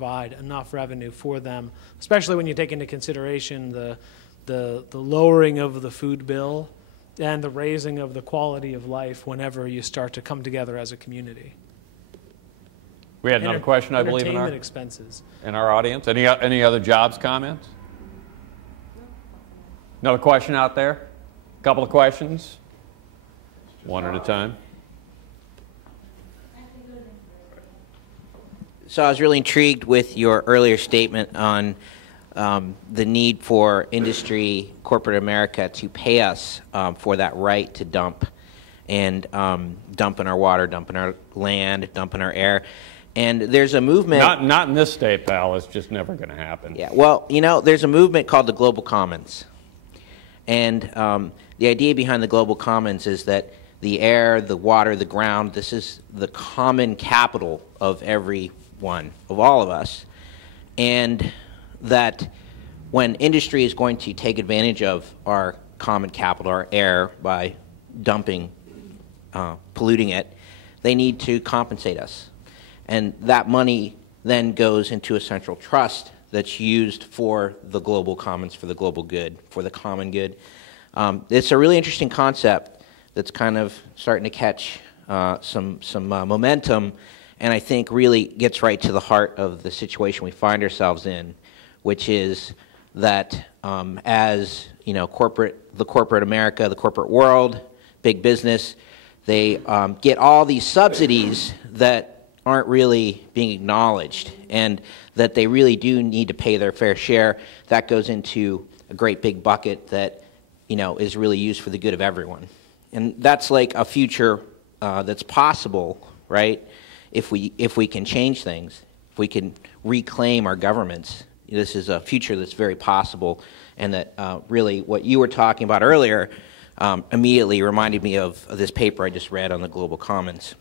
provide enough revenue for them, especially when you take into consideration the lowering of the food bill and the raising of the quality of life whenever you start to come together as a community. We had another question, I believe, entertainment expenses in our audience. Any other jobs comments? Another question out there? A couple of questions? One at a time. So I was really intrigued with your earlier statement on the need for industry, corporate America, to pay us for that right to dump and dump in our water, dump in our land, dump in our air. And there's a movement... Not in this state, pal. It's just never going to happen. Yeah, well, you know, there's a movement called the Global Commons. And the idea behind the Global Commons is that the air, the water, the ground, this is the common capital of everyone, of all of us. And that when industry is going to take advantage of our common capital, our air, by dumping, polluting it, they need to compensate us. And that money then goes into a central trust that's used for the global commons, for the global good, for the common good. It's a really interesting concept that's kind of starting to catch some momentum, and I think really gets right to the heart of the situation we find ourselves in, which is that as you know, the corporate America, the corporate world, big business, they get all these subsidies that aren't really being acknowledged, and that they really do need to pay their fair share. That goes into a great big bucket that, you know, is really used for the good of everyone. And that's like a future that's possible, right? If we can change things, if we can reclaim our governments, this is a future that's very possible, and that really what you were talking about earlier immediately reminded me of this paper I just read on the Global Commons.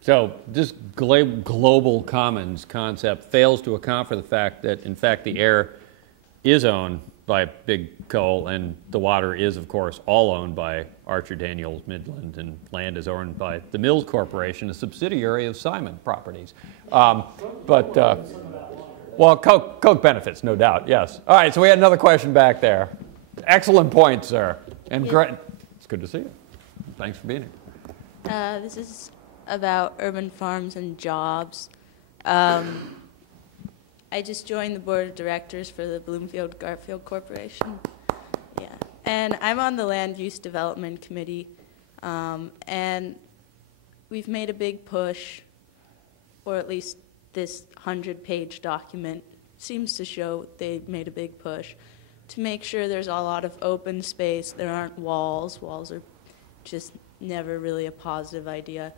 So this global commons concept fails to account for the fact that, in fact, the air is owned by big coal, and the water is, of course, all owned by Archer Daniels Midland, and land is owned by the Mills Corporation, a subsidiary of Simon Properties. Well, Coke benefits, no doubt, yes. All right, so we had another question back there. Excellent point, sir. And great. It's good to see you. Thanks for being here. This is about urban farms and jobs. I just joined the board of directors for the Bloomfield-Garfield Corporation. Yeah, and I'm on the Land Use Development Committee, and we've made a big push, or at least this 100-page document seems to show they made a big push to make sure there's a lot of open space. There aren't walls. Walls are just never really a positive idea.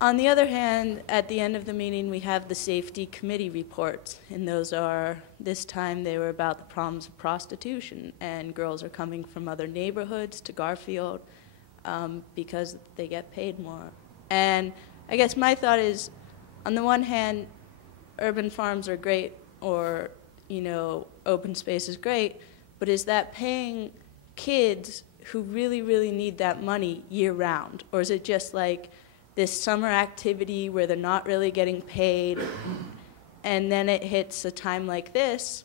On the other hand, at the end of the meeting, we have the safety committee reports, and those are, this time they were about the problems of prostitution, and girls are coming from other neighborhoods to Garfield because they get paid more. And I guess my thought is, on the one hand, urban farms are great, or, you know, open space is great, but is that paying kids who really, really need that money year-round? Or is it just like this summer activity where they're not really getting paid, and then it hits a time like this,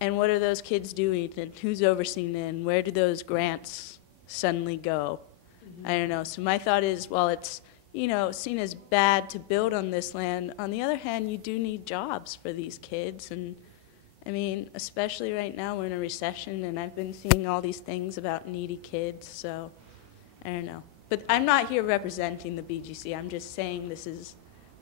and what are those kids doing, and who's overseeing it, and where do those grants suddenly go? I don't know. So my thought is, while it's, you know, seen as bad to build on this land, on the other hand, you do need jobs for these kids. And I mean, especially right now, we're in a recession, and I've been seeing all these things about needy kids, so I don't know. But I'm not here representing the BGC. I'm just saying this is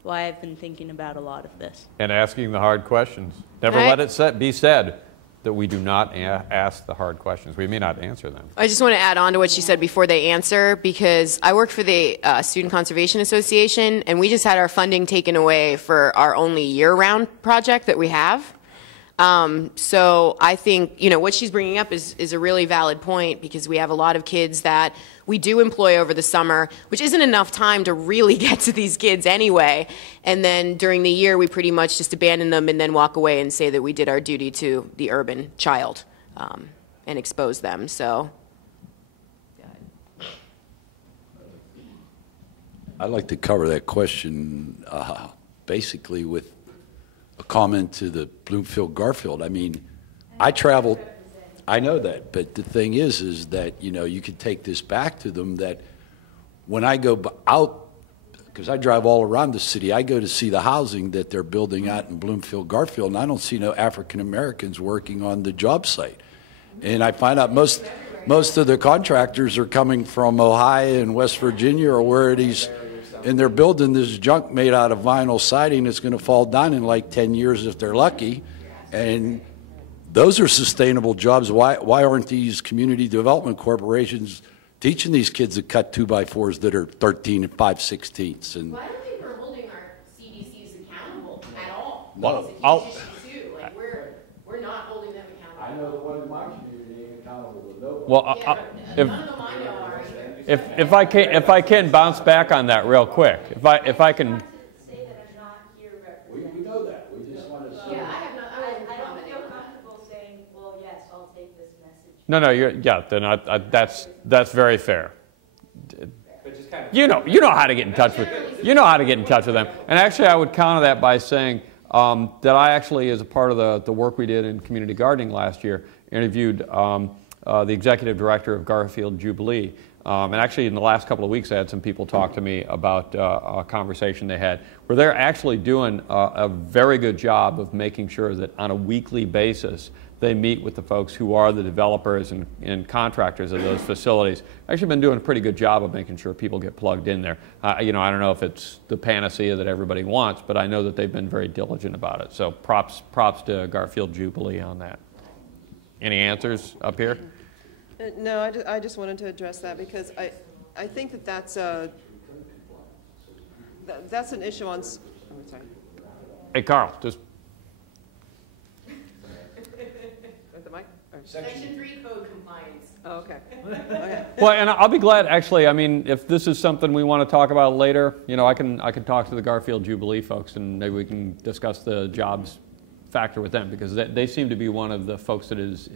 why I've been thinking about a lot of this. And asking the hard questions. Never let it be said that we do not ask the hard questions. We may not answer them. I just want to add on to what she said before they answer, because I work for the Student Conservation Association, and we just had our funding taken away for our only year-round project that we have. So I think, you know, what she's bringing up is a really valid point, because we have a lot of kids that we do employ over the summer, which isn't enough time to really get to these kids anyway. And then during the year, we pretty much just abandon them and then walk away and say that we did our duty to the urban child and expose them. So. I'd like to cover that question basically with a comment to the Bloomfield-Garfield. I mean, I traveled, I know that, but the thing is that, you know, you could take this back to them that when I go out, because I drive all around the city, I go to see the housing that they're building out in Bloomfield-Garfield, and I don't see no African Americans working on the job site. And I find out most of the contractors are coming from Ohio and West Virginia or where it is, and they're building this junk made out of vinyl siding that's going to fall down in like 10 years if they're lucky. And those are sustainable jobs. Why aren't these community development corporations teaching these kids to cut 2x4s that are 13 and 5/16ths? And Well, I don't think we're holding our CDCs accountable at all. Well, It's a I'll- huge issue too. Like we're not holding them accountable. I know the one in my community ain't accountable to nobody. Well, Yeah, none of them I know are either. if I can bounce back on that real quick, if I can. Say that I'm not here We representing. know that. We just want to see. Yeah, I have not. I wasn't I don't commenting feel on that. comfortable saying, well, yes, I'll take this message. No, yeah, then that's very fair. You know how to get in touch with them. And actually, I would counter that by saying that I actually, as a part of the work we did in community gardening last year, interviewed the executive director of Garfield Jubilee. And actually, in the last couple of weeks, I had some people talk to me about a conversation they had where they're actually doing a very good job of making sure that on a weekly basis they meet with the folks who are the developers and contractors of those facilities. Actually been doing a pretty good job of making sure people get plugged in there. You know, I don't know if it's the panacea that everybody wants, but I know that they've been very diligent about it. So props to Garfield Jubilee on that. Any answers up here? No, I just wanted to address that because I think that that's an issue on. I'm sorry. Hey, Carl, just. At the mic? Or- Section 3 code compliance. Oh, okay. Okay. Well, and I'll be glad, actually, I mean, if this is something we want to talk about later, you know, I can talk to the Garfield Jubilee folks and maybe we can discuss the jobs factor with them because they seem to be one of the folks that is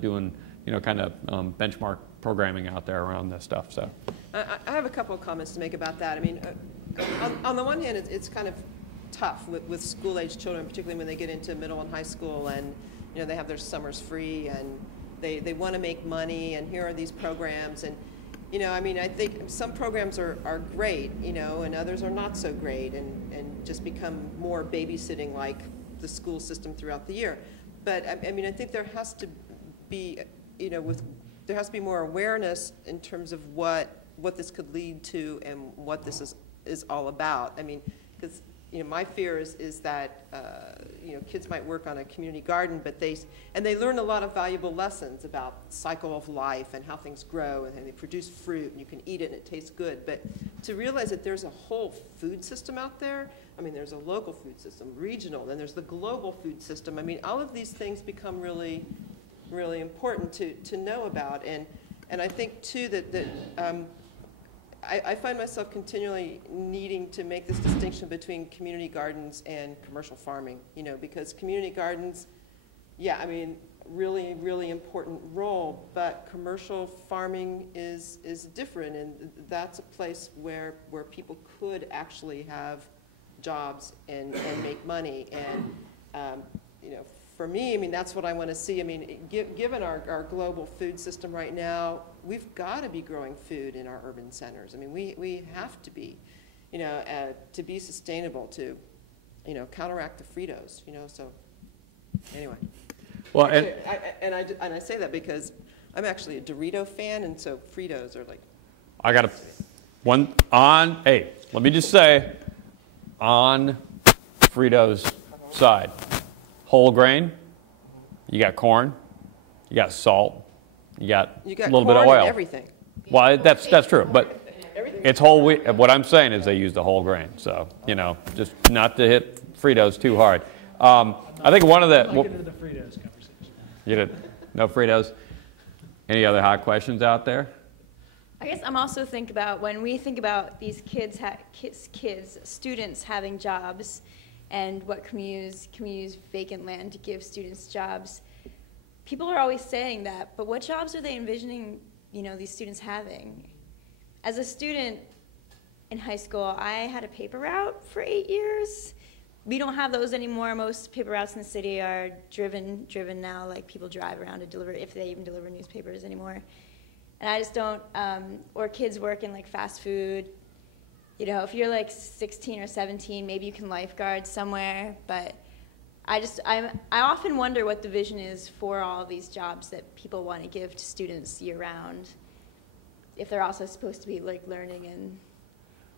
doing, you know, kind of benchmark programming out there around this stuff. So I have a couple of comments to make about that. I mean, on the one hand, it's kind of tough with school-age children, particularly when they get into middle and high school and, you know, they have their summers free and they want to make money and here are these programs. And, you know, I mean, I think some programs are great, you know, and others are not so great and just become more babysitting like the school system throughout the year. But, I mean, I think there has to be, you know, there has to be more awareness in terms of what this could lead to and what this is all about. I mean, because, you know, my fear is that, you know, kids might work on a community garden, but they learn a lot of valuable lessons about cycle of life and how things grow and they produce fruit and you can eat it and it tastes good. But to realize that there's a whole food system out there, I mean, there's a local food system, regional, then there's the global food system. I mean, all of these things become really, really important to know about. And I think, too, that I find myself continually needing to make this distinction between community gardens and commercial farming, you know, because community gardens, yeah, I mean, really, really important role, but commercial farming is different, and that's a place where people could actually have jobs and make money. And, you know, for me, I mean, that's what I want to see. I mean, given our global food system right now, we've got to be growing food in our urban centers. I mean, we have to be, you know, to be sustainable, to, you know, counteract the Fritos, you know, so anyway. well, Actually, I say that because I'm actually a Dorito fan, and so Fritos are like. I got hey, let me just say, on Fritos' side, whole grain, you got corn, you got salt, you got a little bit of corn oil. and everything. Well, that's true, but it's whole wheat. What I'm saying is they use the whole grain, so, you know, just not to hit Fritos too hard. I think one of the... I'll get into the Fritos conversation. You did? No Fritos? Any other hot questions out there? I guess I'm also think about when we think about these students having jobs, and what can we use vacant land to give students jobs. People are always saying that, but what jobs are they envisioning, you know, these students having? As a student in high school, I had a paper route for 8 years. we don't have those anymore. Most paper routes in the city are driven now, like people drive around to deliver, if they even deliver newspapers anymore. And I just don't, or kids work in like fast food. You know, if you're like 16 or 17, maybe you can lifeguard somewhere, but I often wonder what the vision is for all of these jobs that people want to give to students year round, if they're also supposed to be like learning. And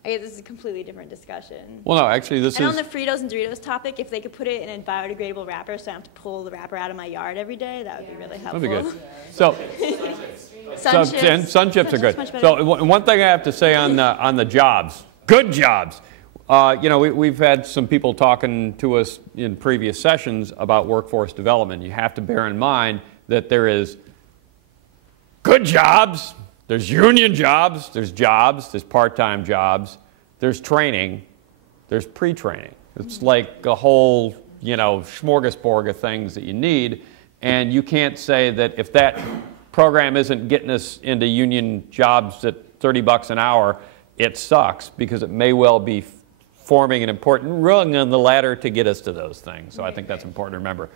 I guess this is a completely different discussion. Well, no, actually this and is... on the Fritos and Doritos topic, if they could put it in a biodegradable wrapper so I don't have to pull the wrapper out of my yard every day, that would be really helpful. That'd be good. So, sun chips are good. Much better. So one thing I have to say on the jobs, good jobs. You know, we've had some people talking to us in previous sessions about workforce development. You have to bear in mind that there is good jobs, there's union jobs, there's part-time jobs, there's training, there's pre-training. It's like a whole, you know, smorgasbord of things that you need, and you can't say that if that program isn't getting us into union jobs at 30 bucks an hour, it sucks, because it may well be forming an important rung on the ladder to get us to those things. So I think that's important to remember.